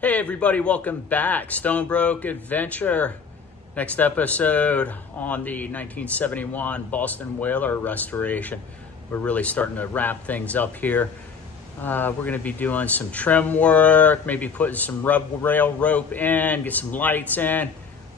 Hey everybody, welcome back. Stonebroke Adventure. Next episode on the 1971 Boston Whaler restoration. We're really starting to wrap things up here. We're going to be doing some trim work, maybe putting some rail rope in, get some lights in.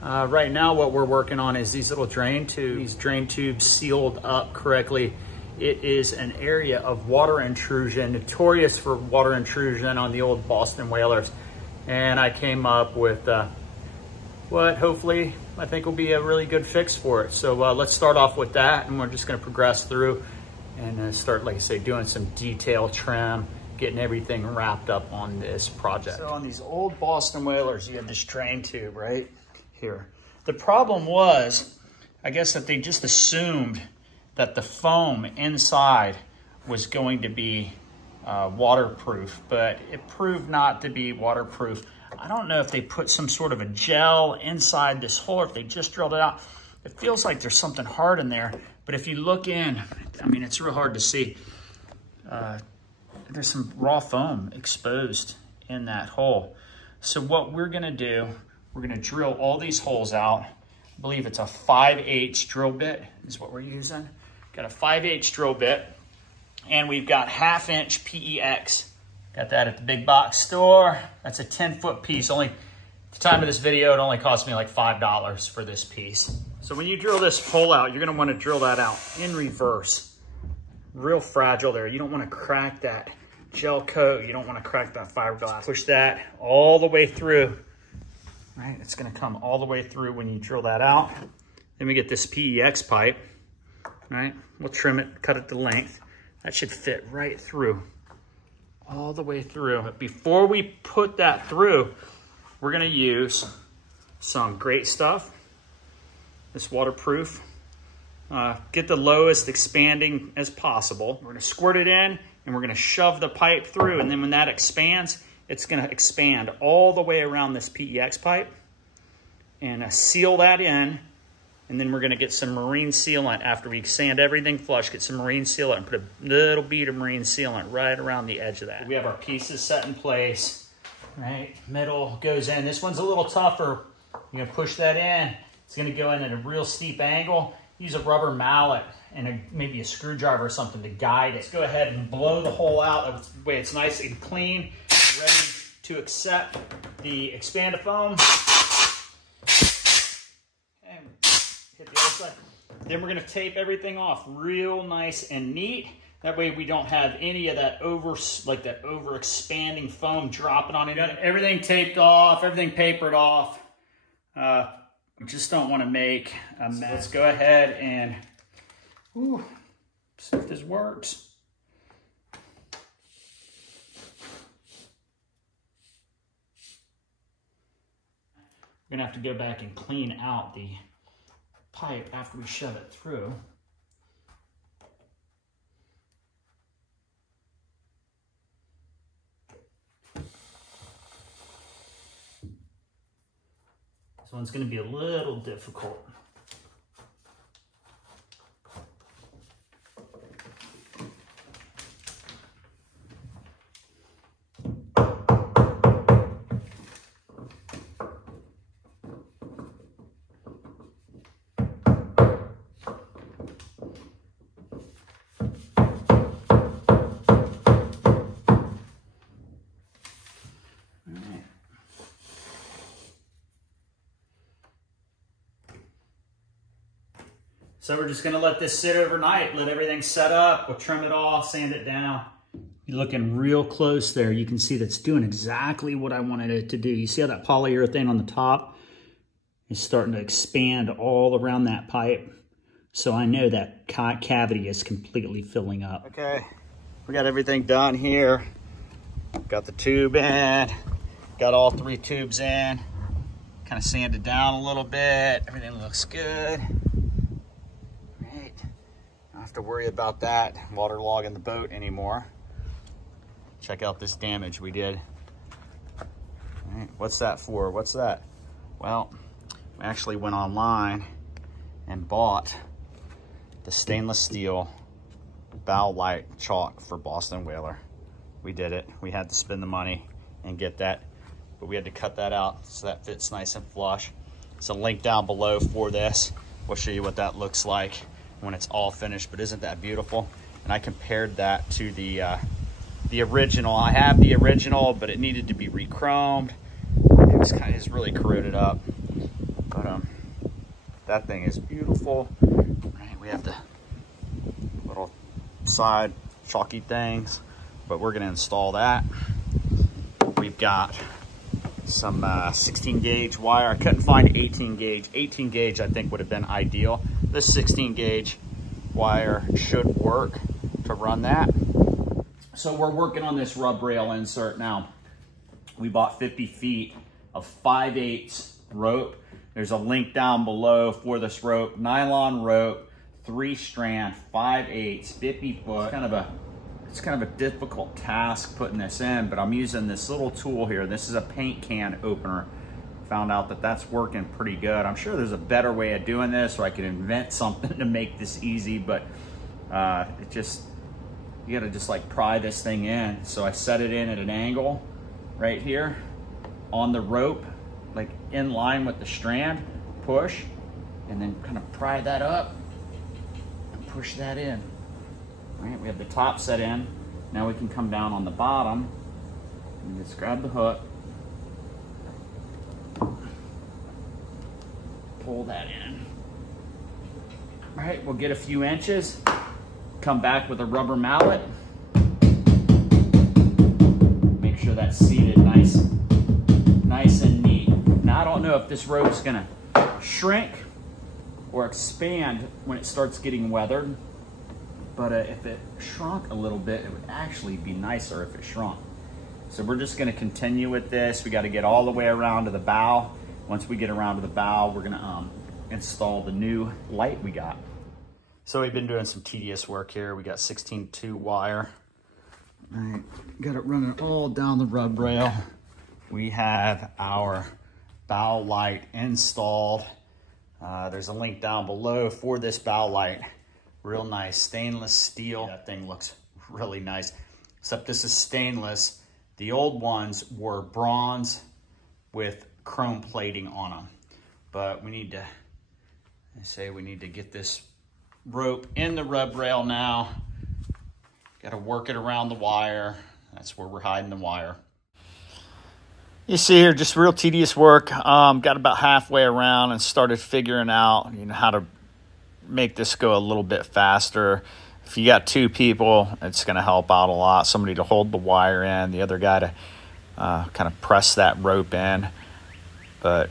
Right now what we're working on is these little drain tubes. These drain tubes sealed up correctly. It is an area of water intrusion, notorious for water intrusion on the old Boston Whalers. And I came up with what hopefully I think will be a really good fix for it. So let's start off with that, and we're just going to progress through and start, like I say, doing some detail trim, getting everything wrapped up on this project. So on these old Boston Whalers, you had this drain tube right here. The problem was, I guess, that they just assumed that the foam inside was going to be waterproof, but it proved not to be waterproof. I don't know if they put some sort of a gel inside this hole or if they just drilled it out. It feels like there's something hard in there, but if you look in, I mean, it's real hard to see. There's some raw foam exposed in that hole. So what we're gonna do, we're gonna drill all these holes out. I believe it's a 5/8 drill bit is what we're using. Got a 5/8 drill bit. And we've got 1/2" PEX. Got that at the big box store. That's a 10-foot piece. Only, at the time of this video, it only cost me like $5 for this piece. So when you drill this hole out, you're gonna wanna drill that out in reverse. Real fragile there. You don't wanna crack that gel coat. You don't wanna crack that fiberglass. Push that all the way through. Right, it's gonna come all the way through when you drill that out. Then we get this PEX pipe, right? We'll trim it, cut it to length. That should fit right through, all the way through. But before we put that through, we're gonna use some great stuff. This waterproof. Get the lowest expanding as possible. We're gonna squirt it in and we're gonna shove the pipe through, and then when that expands, it's gonna expand all the way around this PEX pipe and seal that in. And then we're gonna get some marine sealant after we sand everything flush, get some marine sealant and put a little bead of marine sealant right around the edge of that. We have our pieces set in place, right? Middle goes in. This one's a little tougher. You're gonna push that in. It's gonna go in at a real steep angle. Use a rubber mallet and maybe a screwdriver or something to guide it. Let's go ahead and blow the hole out. That way it's nice and clean, ready to accept the expandifoam. Hit the other side. Then we're gonna tape everything off real nice and neat. That way we don't have any of that over expanding foam dropping on it. Got everything taped off, everything papered off. We just don't want to make a mess. So let's go ahead and see if this works. We're gonna have to go back and clean out the pipe after we shove it through. This one's going to be a little difficult. So we're just gonna let this sit overnight, let everything set up, we'll trim it off, sand it down. You're looking real close there. You can see that's doing exactly what I wanted it to do. You see how that polyurethane on the top is starting to expand all around that pipe? So I know that cavity is completely filling up. Okay, we got everything done here. Got the tube in, got all 3 tubes in. Kind of sanded down a little bit. Everything looks good. Have to worry about that waterlogging the boat anymore. Check out this damage we did. All right, what's that for? What's that? Well, we actually went online and bought the stainless steel bow light chalk for Boston Whaler. We did it. We had to spend the money and get that but we had to cut that out so that fits nice and flush. So link down below for this. We'll show you what that looks like when it's all finished, but isn't that beautiful? And I compared that to the original. I have the original, but it needed to be re-chromed. It was kind of just really corroded up, but that thing is beautiful. Right, we have the little side chalky things, but we're gonna install that. We've got some 16 gauge wire. I couldn't find 18 gauge. 18 gauge I think would have been ideal. This 16 gauge wire should work to run that. So we're working on this rub rail insert now. We bought 50 feet of 5/8 rope. There's a link down below for this rope. Nylon rope, 3-strand, 5/8, 50 foot. It's kind of a difficult task putting this in, but I'm using this little tool here. This is a paint can opener. Found out that that's working pretty good. I'm sure there's a better way of doing this, or I could invent something to make this easy, but you gotta just like pry this thing in. So I set it in at an angle right here on the rope, like in line with the strand, push, and then kind of pry that up and push that in. All right, we have the top set in. Now we can come down on the bottom and just grab the hook, pull that in. All right, we'll get a few inches, come back with a rubber mallet, make sure that's seated nice and neat. Now I don't know if this rope's gonna shrink or expand when it starts getting weathered, but if it shrunk a little bit, it would actually be nicer if it shrunk. So we're just gonna continue with this. We gotta get all the way around to the bow. Once we get around to the bow, we're gonna install the new light we got. So we've been doing some tedious work here. We got 16-2 wire. All right, got it running all down the rub rail. We have our bow light installed. There's a link down below for this bow light. Real nice stainless steel. That thing looks really nice, except this is stainless. The old ones were bronze with chrome plating on them. But we need to, we need to get this rope in the rub rail now. Got to work it around the wire. That's where we're hiding the wire. You see here, just real tedious work. Got about halfway around and started figuring out, how to make this go a little bit faster. If you got 2 people, it's going to help out a lot. Somebody to hold the wire in, the other guy to kind of press that rope in. But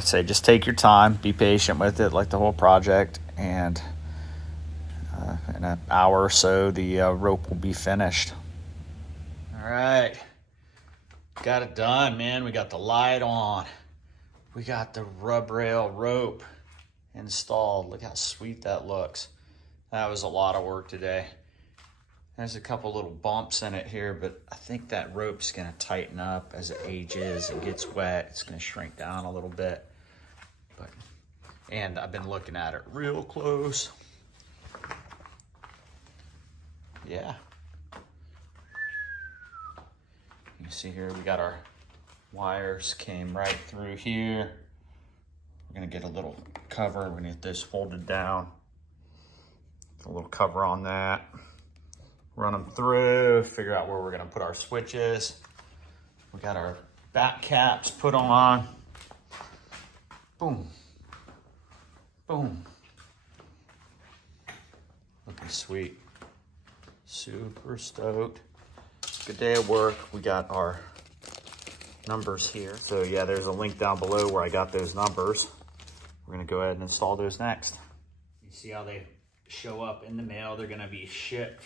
just take your time, be patient with it, like the whole project, and in an hour or so, the rope will be finished. All right, got it done, man. We got the light on. We got the rub rail rope installed. Look how sweet that looks. That was a lot of work today. There's a couple little bumps in it here, but I think that rope's gonna tighten up as it ages and gets wet. It's gonna shrink down a little bit. And I've been looking at it real close. Yeah. You see here, we got our wires came right through here. We're gonna get a little cover. We're gonna get this folded down. A little cover on that. Run them through, figure out where we're gonna put our switches. We got our back caps put on. Boom, boom. Looking sweet. Super stoked. Good day at work. We got our numbers here. So yeah, there's a link down below where I got those numbers. We're gonna go ahead and install those next. You see how they show up in the mail. They're gonna be shipped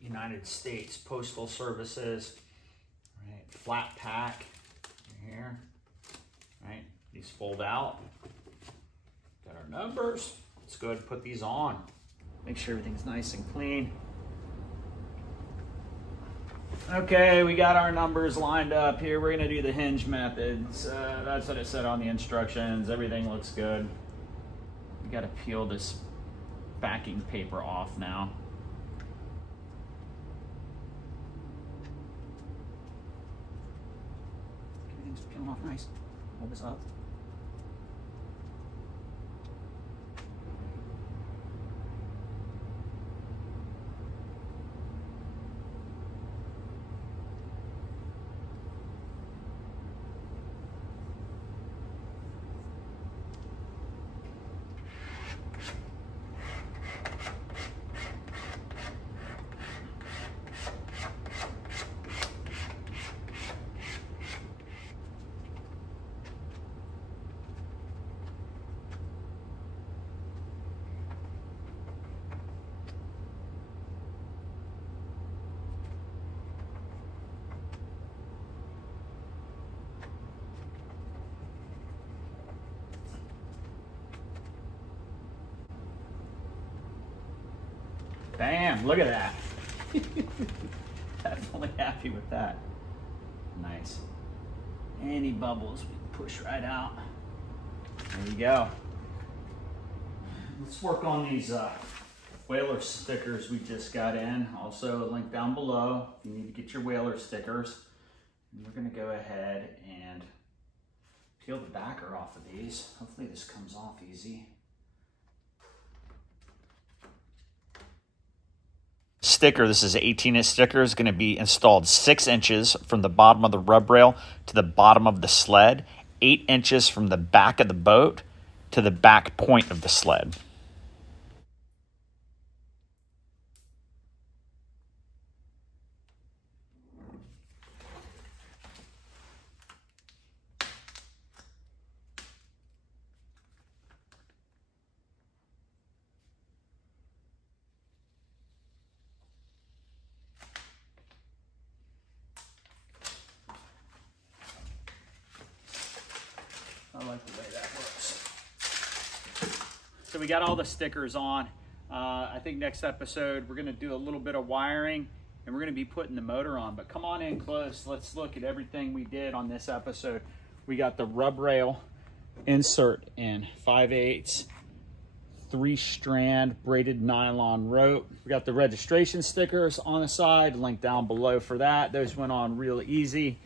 United States Postal Services. Right, flat pack here. Right, these fold out. Got our numbers. Let's go ahead and put these on. Make sure everything's nice and clean. Okay, we got our numbers lined up here. We're gonna do the hinge methods. That's what it said on the instructions. Everything looks good. We gotta peel this backing paper off now. Everything's peeling off nice. Hold this up. Bam, look at that. Definitely happy with that. Nice. Any bubbles, we push right out. There you go. Let's work on these whaler stickers we just got in. Also a link down below if you need to get your whaler stickers. And we're gonna go ahead and peel the backer off of these. Hopefully this comes off easy. Sticker, this is an 18-inch sticker, is going to be installed 6 inches from the bottom of the rub rail to the bottom of the sled, 8 inches from the back of the boat to the back point of the sled. I like the way that works. So we got all the stickers on. I think next episode we're going to do a little bit of wiring and we're going to be putting the motor on. But come on in close. Let's look at everything we did on this episode. We got the rub rail insert in 5/8, 3-strand braided nylon rope. We got the registration stickers on the side, link down below for that. Those went on real easy.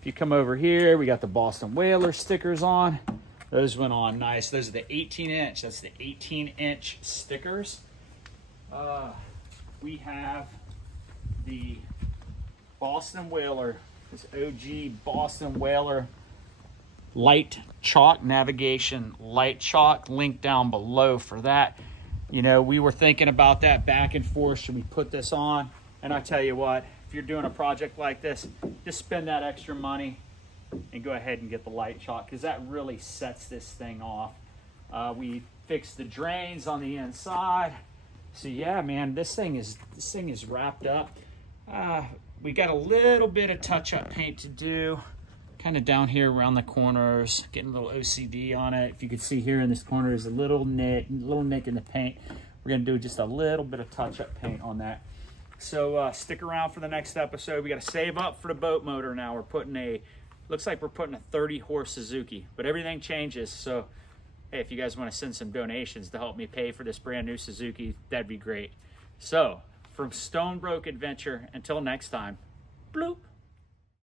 If you come over here, we got the Boston Whaler stickers on. Those went on nice. Those are the 18-inch. That's the 18-inch stickers. We have the Boston Whaler, this OG Boston Whaler light chalk navigation, light chalk, link down below for that. You know, we were thinking about that back and forth. Should we put this on? And I tell you what, if you're doing a project like this, just spend that extra money and go ahead and get the light chalk, because that really sets this thing off. We fixed the drains on the inside. So yeah, man, this thing is wrapped up. We got a little bit of touch-up paint to do, kind of down here around the corners, getting a little OCD on it. If you can see here in this corner is a little nick in the paint. We're gonna do just a little bit of touch-up paint on that. So stick around for the next episode. We got to save up for the boat motor now. We're putting looks like we're putting a 30-horse Suzuki, but everything changes. So hey, if you guys want to send some donations to help me pay for this brand new Suzuki, that'd be great. So from Stonebroke Adventure, until next time, bloop.